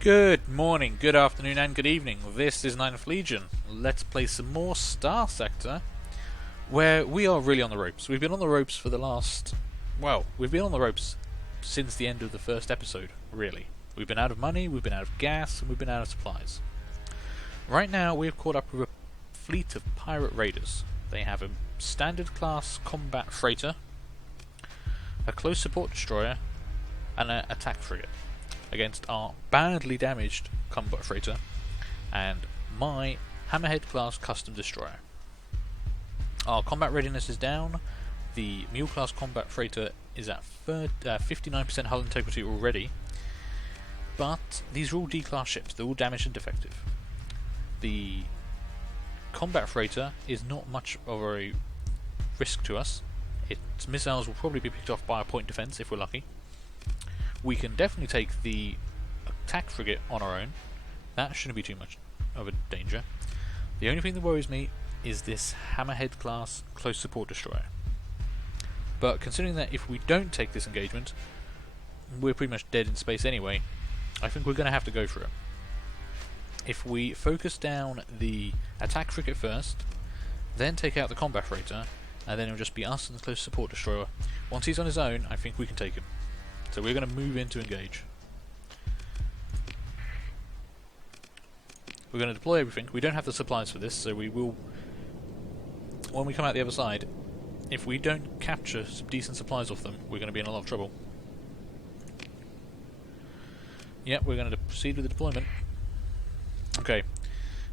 Good morning, good afternoon, and good evening. This is Ninth Legion. Let's play some more Starsector, where we are really on the ropes. We've been on the ropes for the last... well, we've been on the ropes since the end of the first episode, really. We've been out of money, we've been out of gas, and we've been out of supplies. Right now, we have caught up with a fleet of pirate raiders. They have a standard class combat freighter, a close support destroyer, and an attack frigate, against our badly damaged combat freighter and my Hammerhead class custom destroyer. Our combat readiness is down. The Mule class combat freighter is at 59% hull integrity already, but these are all D-class ships. They're all damaged and defective. The combat freighter is not much of a risk to us. Its missiles will probably be picked off by a point defense if we're lucky. We can definitely take the attack frigate on our own. That shouldn't be too much of a danger. The only thing that worries me is this Hammerhead class close support destroyer. But considering that if we don't take this engagement, we're pretty much dead in space anyway, I think we're going to have to go for it. If we focus down the attack frigate first, then take out the combat freighter, and then it'll just be us and the close support destroyer. Once he's on his own, I think we can take him. So we're going to move in to engage. We're going to deploy everything. We don't have the supplies for this, so we will, when we come out the other side, if we don't capture some decent supplies off them, we're going to be in a lot of trouble. Yep, we're going to proceed with the deployment. Okay,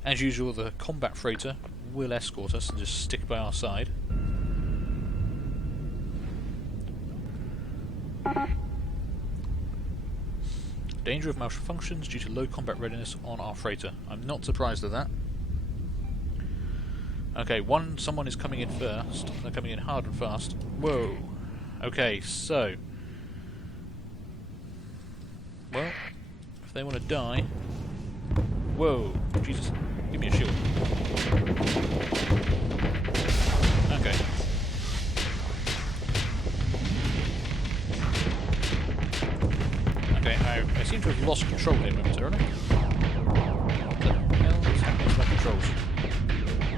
as usual, the combat freighter will escort us and just stick by our side. Danger of malfunctions due to low combat readiness on our freighter. I'm not surprised at that. Okay, someone is coming in first. They're coming in hard and fast. Whoa. Okay, so... well, if they want to die... whoa, Jesus, give me a shield. Okay. Okay, I seem to have lost control here momentarily. What the hell is happening to my controls?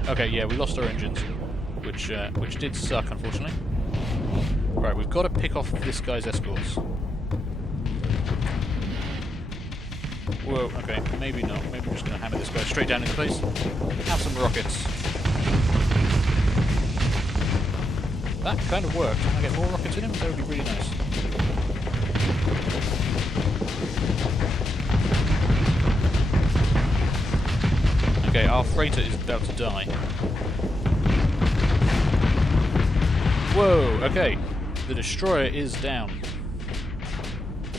Okay, yeah, we lost our engines, which did suck, unfortunately. Right, we've got to pick off this guy's escorts. Whoa, okay, maybe not. Maybe we're just going to hammer this guy straight down into place. Have some rockets. That kind of worked. Can I get more rockets in him? That would be really nice. Okay, our freighter is about to die. Whoa, okay. The destroyer is down.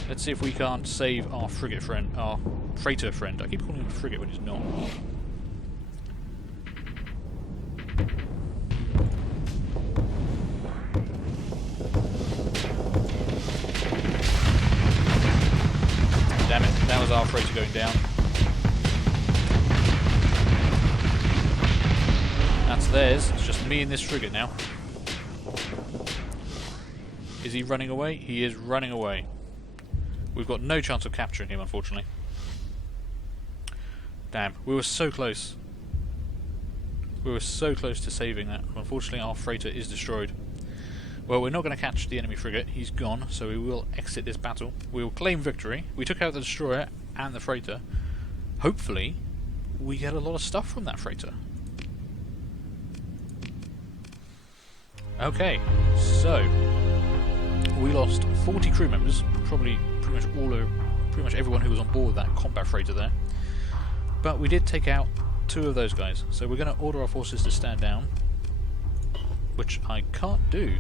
Let's see if we can't save our frigate friend, our freighter friend. I keep calling him a frigate when he's not. Damn it, that was our freighter going down. That's theirs, it's just me and this frigate now. Is he running away? He is running away. We've got no chance of capturing him, unfortunately. Damn, we were so close. We were so close to saving that. Unfortunately, our freighter is destroyed. Well, we're not going to catch the enemy frigate. He's gone, so we will exit this battle. We will claim victory. We took out the destroyer and the freighter. Hopefully, we get a lot of stuff from that freighter. Okay, so we lost 40 crew members, probably pretty much everyone who was on board that combat freighter there. But we did take out 2 of those guys, so we're going to order our forces to stand down, which I can't do.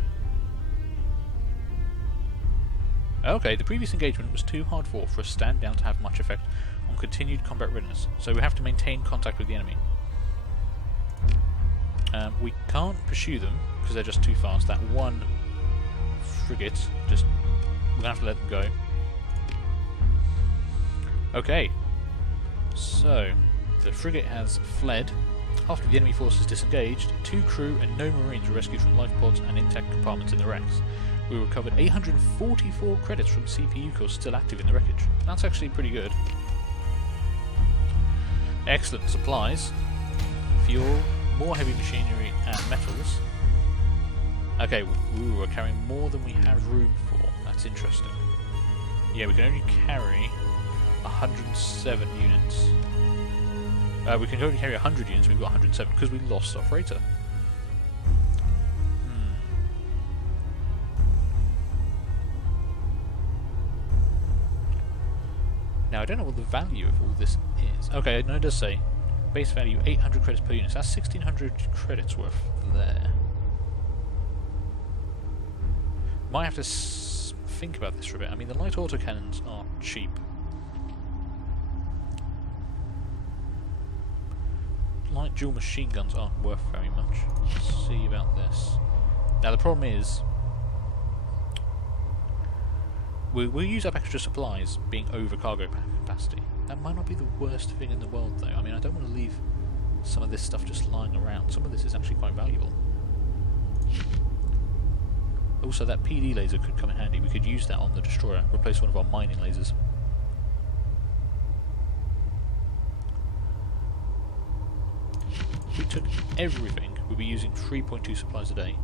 Okay, the previous engagement was too hard for a stand down to have much effect on continued combat readiness, so we have to maintain contact with the enemy. We can't pursue them because they're just too fast. That one frigate, we're gonna have to let them go. Okay, so the frigate has fled. After the enemy forces disengaged, 2 crew and no marines were rescued from life pods and intact compartments in the wrecks. We recovered 844 credits from CPU cores still active in the wreckage. That's actually pretty good. Excellent supplies. Fuel, more heavy machinery and metals. Okay, ooh, we're carrying more than we have room for. That's interesting. Yeah, we can only carry 107 units. We can only carry 100 units, we've got 107 because we lost our freighter. Now, I don't know what the value of all this is. Okay, no, it does say base value 800 credits per unit. So that's 1600 credits worth there. Might have to think about this for a bit. I mean, the light autocannons are cheap. Light dual machine guns aren't worth very much. Let's see about this. Now, the problem is we'll use up extra supplies being over cargo capacity. That might not be the worst thing in the world, though. I mean, I don't want to leave some of this stuff just lying around. Some of this is actually quite valuable. Also, that PD laser could come in handy. We could use that on the destroyer, replace one of our mining lasers. If we took everything, we'd be using 3.2 supplies a day.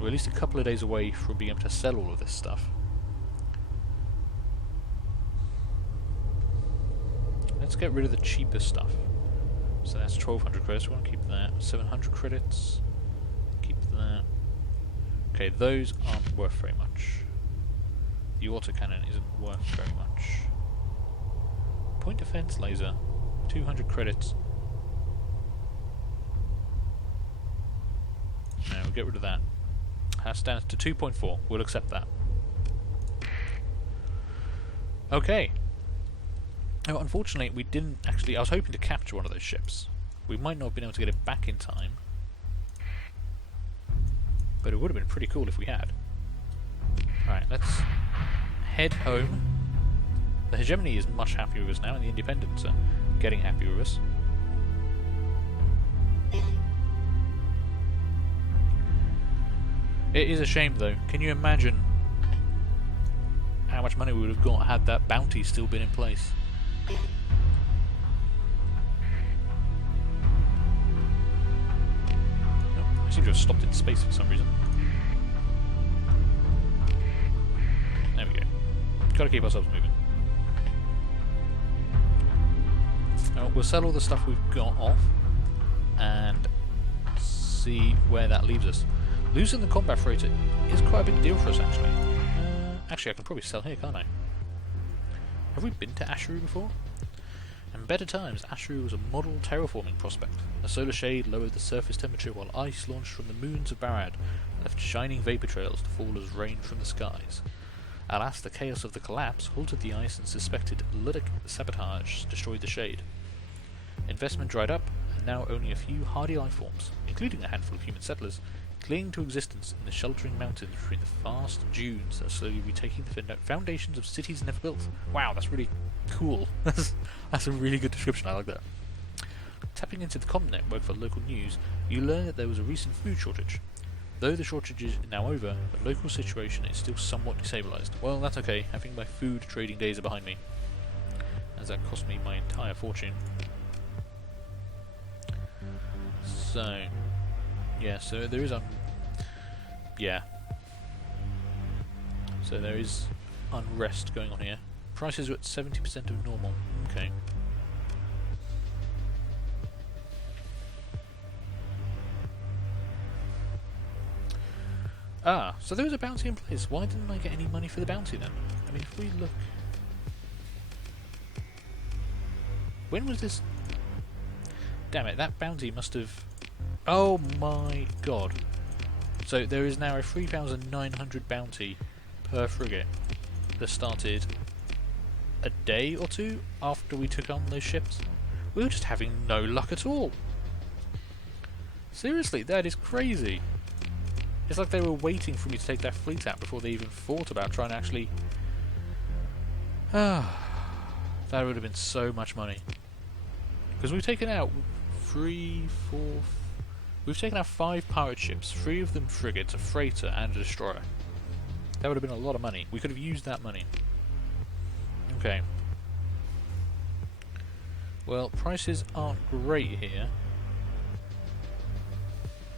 We're at least a couple of days away from being able to sell all of this stuff. Let's get rid of the cheapest stuff. So that's 1200 credits, we want to keep that. 700 credits, keep that. Okay, those aren't worth very much. The autocannon isn't worth very much. Point defense laser, 200 credits. No, we'll get rid of that. That stands to 2.4, we'll accept that. Okay. Now, unfortunately, we didn't actually... I was hoping to capture one of those ships. We might not have been able to get it back in time. But it would have been pretty cool if we had. Alright, let's head home. The Hegemony is much happier with us now, and the Independents are getting happy with us. It is a shame, though. Can you imagine how much money we would have got had that bounty still been in place? I seem to have stopped in space for some reason. There we go. Gotta keep ourselves moving. Now, we'll sell all the stuff we've got off and see where that leaves us. Losing the combat freighter is quite a big deal for us, actually. Actually, I can probably sell here, can't I? Have we been to Asheru before? In better times, Asheru was a model terraforming prospect. A solar shade lowered the surface temperature while ice launched from the moons of Barad left shining vapour trails to fall as rain from the skies. Alas, the chaos of the collapse halted the ice and suspected ludic sabotage destroyed the shade. Investment dried up, and now only a few hardy life forms, including a handful of human settlers, cling to existence in the sheltering mountains between the vast dunes that are slowly retaking the foundations of cities never built. Wow, that's really cool. That's a really good description, I like that. Tapping into the comm network for local news, you learn that there was a recent food shortage. Though the shortage is now over, the local situation is still somewhat destabilised. Well, that's okay, having my food trading days are behind me, as that cost me my entire fortune. So... yeah, so there is so there is unrest going on here. Prices are at 70% of normal. Okay. Ah, so there was a bounty in place. Why didn't I get any money for the bounty then? I mean, if we look... when was this... damn it, that bounty must have... oh my god. So there is now a 3,900 bounty per frigate that started a day or two after we took on those ships. We were just having no luck at all. Seriously, that is crazy. It's like they were waiting for me to take that fleet out before they even thought about trying to actually... that would have been so much money. Because we've taken out 3, 4... we've taken out 5 pirate ships, 3 of them frigates, a freighter and a destroyer. That would have been a lot of money. We could have used that money. Okay. Well, prices aren't great here.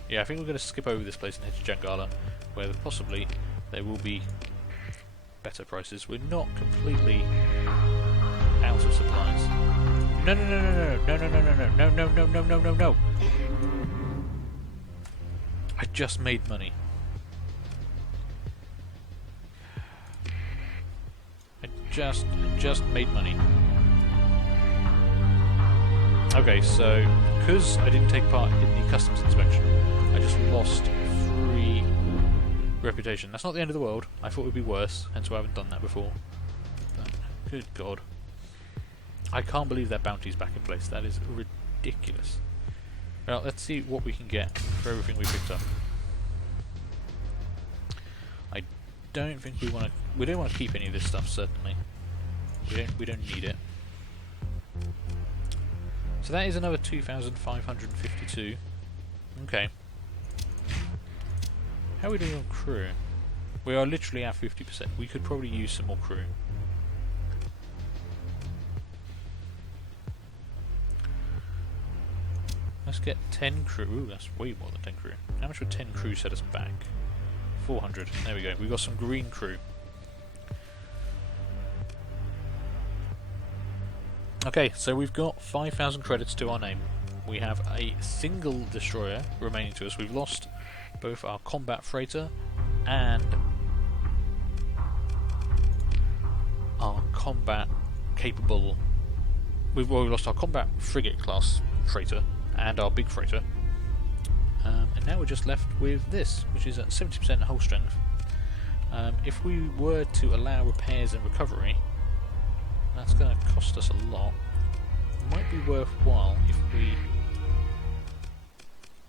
Yeah, I think we're going to skip over this place and head to Jangala, where possibly there will be better prices. We're not completely out of supplies. No, no, no, no, no, no, no, no, no, no, no, no, no, no, no. I just made money. I just made money. Okay, so because I didn't take part in the customs inspection, I just lost 3 reputation. That's not the end of the world. I thought it would be worse, hence why I haven't done that before. But, good God. I can't believe that bounty's back in place. That is ridiculous. Well, let's see what we can get for everything we picked up. I don't think we don't want to keep any of this stuff, certainly. We don't need it. So that is another 2,552. Okay. How are we doing on crew? We are literally at 50%. We could probably use some more crew. Let's get 10 crew. Ooh, that's way more than 10 crew. How much would 10 crew set us back? 400. There we go. We've got some green crew. Okay, so we've got 5,000 credits to our name. We have a single destroyer remaining to us. We've lost both our combat freighter and our combat capable... we've lost our combat frigate class freighter and our big freighter. And now we're just left with this, which is at 70% hull strength. If we were to allow repairs and recovery, that's going to cost us a lot. It might be worthwhile if we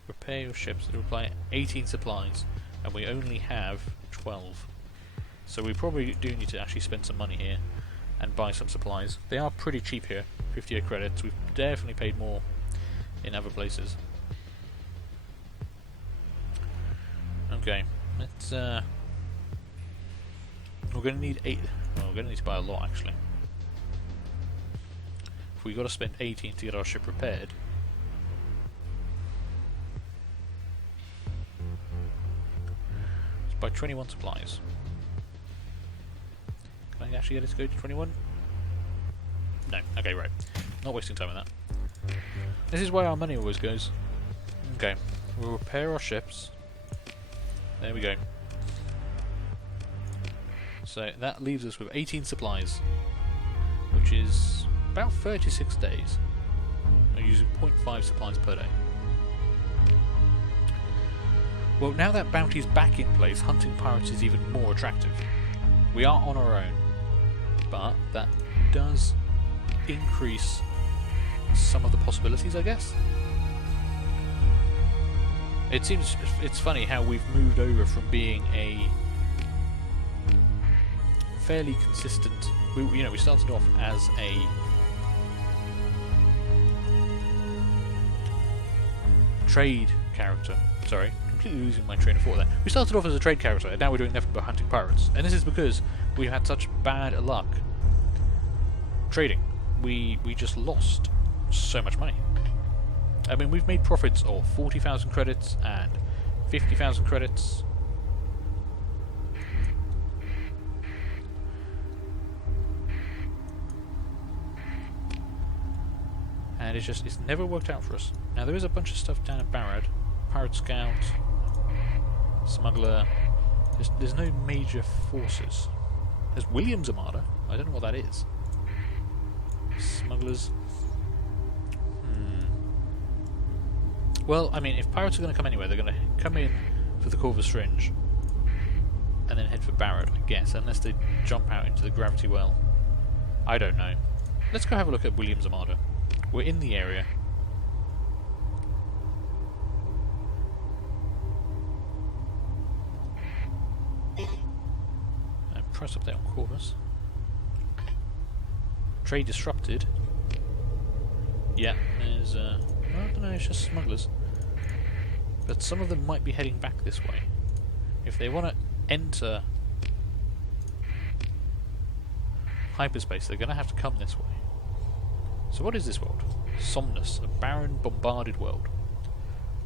repair your ships that require 18 supplies, and we only have 12. So we probably do need to actually spend some money here and buy some supplies. They are pretty cheap here, 58 credits. We've definitely paid more in other places. Okay, let's we're going to need 8. Well, we're going to need to buy a lot actually. If we got to spend 18 to get our ship repaired, let's buy 21 supplies. Can I actually get it to go to 21? No. Okay, right. Not wasting time on that. This is where our money always goes. Okay, we'll repair our ships. There we go. So that leaves us with 18 supplies, which is about 36 days. We're using 0.5 supplies per day. Well, now that bounty's back in place, hunting pirates is even more attractive. We are on our own, but that does increase some of the possibilities, I guess. It seems it's funny how we've moved over from being a fairly consistent. We started off as a trade character. Sorry, completely losing my train of thought there. We started off as a trade character, and now we're doing nothing but hunting pirates. And this is because we've had such bad luck trading. We just lost so much money. I mean, we've made profits of 40,000 credits and 50,000 credits. And it's never worked out for us. Now there is a bunch of stuff down at Barad. Pirate Scout, Smuggler. There's no major forces. There's William's Armada. I don't know what that is. Smugglers. Well, I mean, if pirates are going to come anywhere, they're going to come in for the Corvus Fringe and then head for Barad, I guess, unless they jump out into the Gravity Well. I don't know. Let's go have a look at William's Armada. We're in the area. Price update on Corvus. Trade disrupted. Yeah, there's I don't know, it's just smugglers. But some of them might be heading back this way. If they want to enter hyperspace, they're going to have to come this way. So what is this world? Somnus, a barren, bombarded world.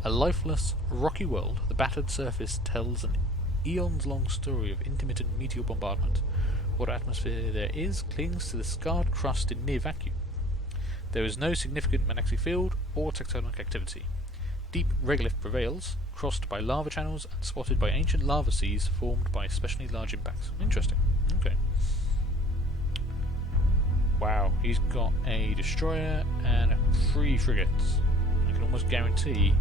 A lifeless, rocky world, the battered surface tells an eons-long story of intermittent meteor bombardment. What atmosphere there is clings to the scarred crust in near vacuum. There is no significant magnetic field or tectonic activity. Deep regolith prevails, crossed by lava channels and spotted by ancient lava seas formed by especially large impacts. Interesting. Okay. Wow, he's got a destroyer and 3 frigates. I can almost guarantee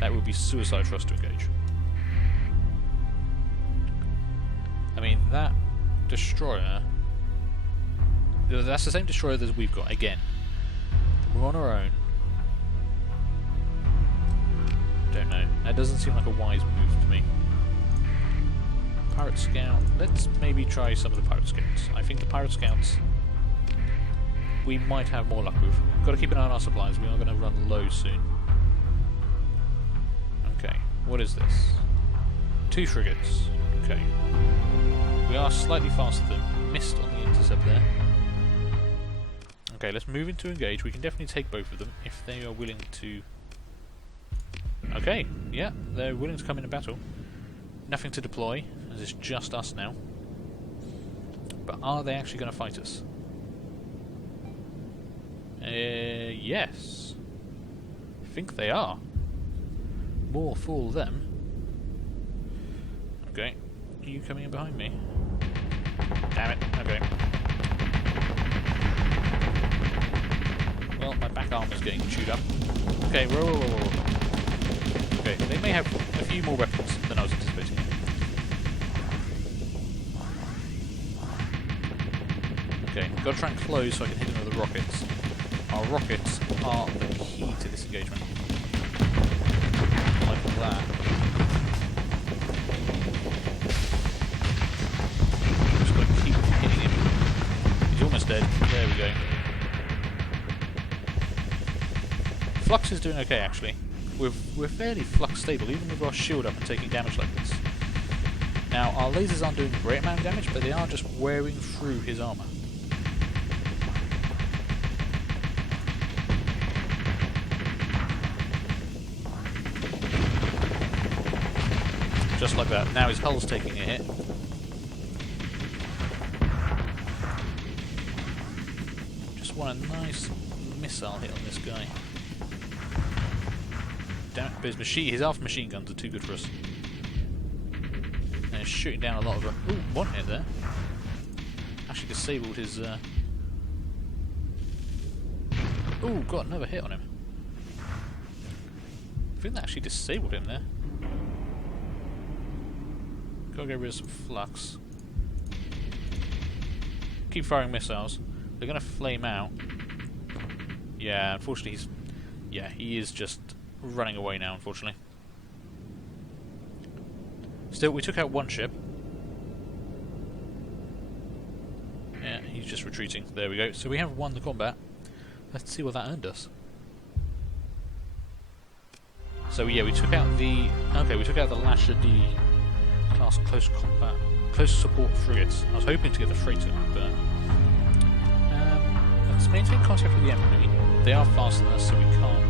that would be suicide for us to engage. I mean, that destroyer... That's the same destroyer that we've got, again. We're on our own. Don't know. That doesn't seem like a wise move to me. Pirate Scout. Let's maybe try some of the Pirate Scouts. I think the Pirate Scouts we might have more luck with. Got to keep an eye on our supplies. We are going to run low soon. Okay, what is this? 2 frigates. Okay. We are slightly faster than missed on the intercept there. Okay, let's move into engage. We can definitely take both of them if they are willing to... Okay, yeah, they're willing to come in a battle. Nothing to deploy, as it's just us now. But are they actually going to fight us? Yes. I think they are. More fool them. Okay. Are you coming in behind me? Damn it. Okay. Well, my back armor's getting chewed up. Okay, whoa. Okay, they may have a few more weapons than I was anticipating. Okay, gotta try and close so I can hit them with the rockets. Our rockets are the key to this engagement. Like that. Just gotta keep hitting him. He's almost dead. There we go. Flux is doing okay, actually. We're fairly flux stable, even with our shield up and taking damage like this. Now, our lasers aren't doing a great amount of damage, but they are just wearing through his armour. Just like that. Now his hull's taking a hit. Just want a nice missile hit on this guy. Damn it, but his half machine guns are too good for us. And he's shooting down a lot of them. Ooh, 1 hit there. Actually disabled his... Ooh, got another hit on him. I think that actually disabled him there. Gotta get rid of some flux. Keep firing missiles. They're gonna flame out. Yeah, unfortunately he's... Yeah, he is just running away now, unfortunately. Still, we took out 1 ship. Yeah, he's just retreating. There we go. So we have won the combat. Let's see what that earned us. So yeah, we took out the... Okay, we took out the Lasher D class close support frigates. I was hoping to get the freighter, but let's maintain contact with the enemy. They are faster than us, so we can't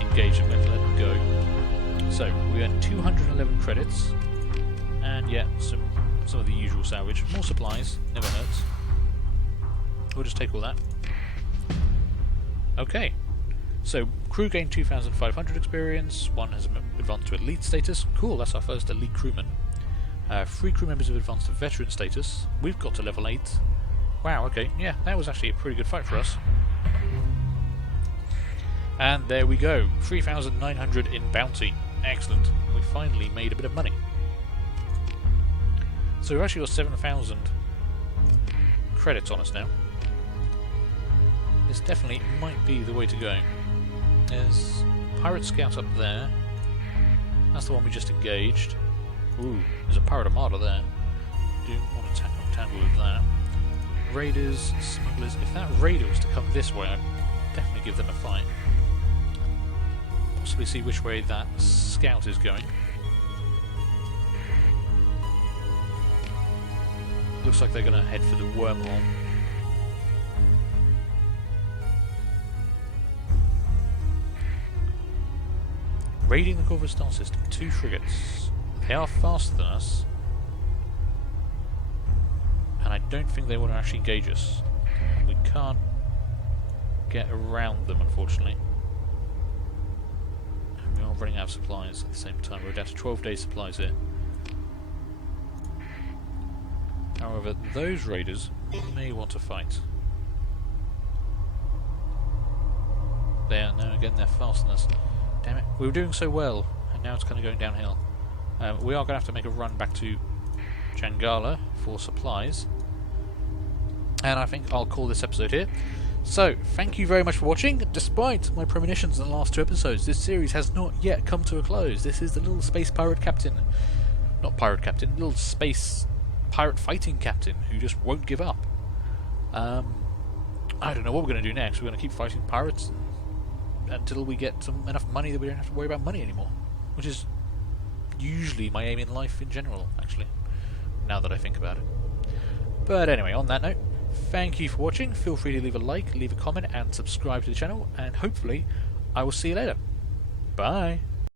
engage them. We have to let them go. So we earned 211 credits, and yeah, some of the usual salvage. More supplies, never hurts. We'll just take all that. Okay. So, crew gained 2,500 experience, 1 has advanced to elite status. Cool, that's our first elite crewman. 3 crew members have advanced to veteran status. We've got to level 8. Wow, okay, yeah, that was actually a pretty good fight for us. And there we go, 3,900 in bounty. Excellent, we finally made a bit of money. So we've actually got 7,000 credits on us now. This definitely might be the way to go. There's Pirate Scout up there. That's the one we just engaged. Ooh, there's a Pirate Armada there. Do want to tangle with that. Raiders, smugglers. If that raider was to come this way, I'd definitely give them a fight. Possibly see which way that scout is going. Looks like they're going to head for the wormhole. Raiding the Corvus Star System. 2 frigates. They are faster than us. And I don't think they want to actually engage us. And we can't get around them, unfortunately. And we are running out of supplies at the same time. We're down to 12 days supplies here. However, those raiders may want to fight. They are now again, they're faster than us. Damn it, we were doing so well, and now it's kind of going downhill. We are going to have to make a run back to Jangala for supplies. And I think I'll call this episode here. So, thank you very much for watching. Despite my premonitions in the last 2 episodes, this series has not yet come to a close. This is the little space pirate captain. Not pirate captain, little space pirate fighting captain who just won't give up. I don't know what we're going to do next. We're going to keep fighting pirates until we get enough money that we don't have to worry about money anymore. Which is usually my aim in life in general, actually. Now that I think about it. But anyway, on that note, thank you for watching. Feel free to leave a like, leave a comment, and subscribe to the channel. And hopefully, I will see you later. Bye!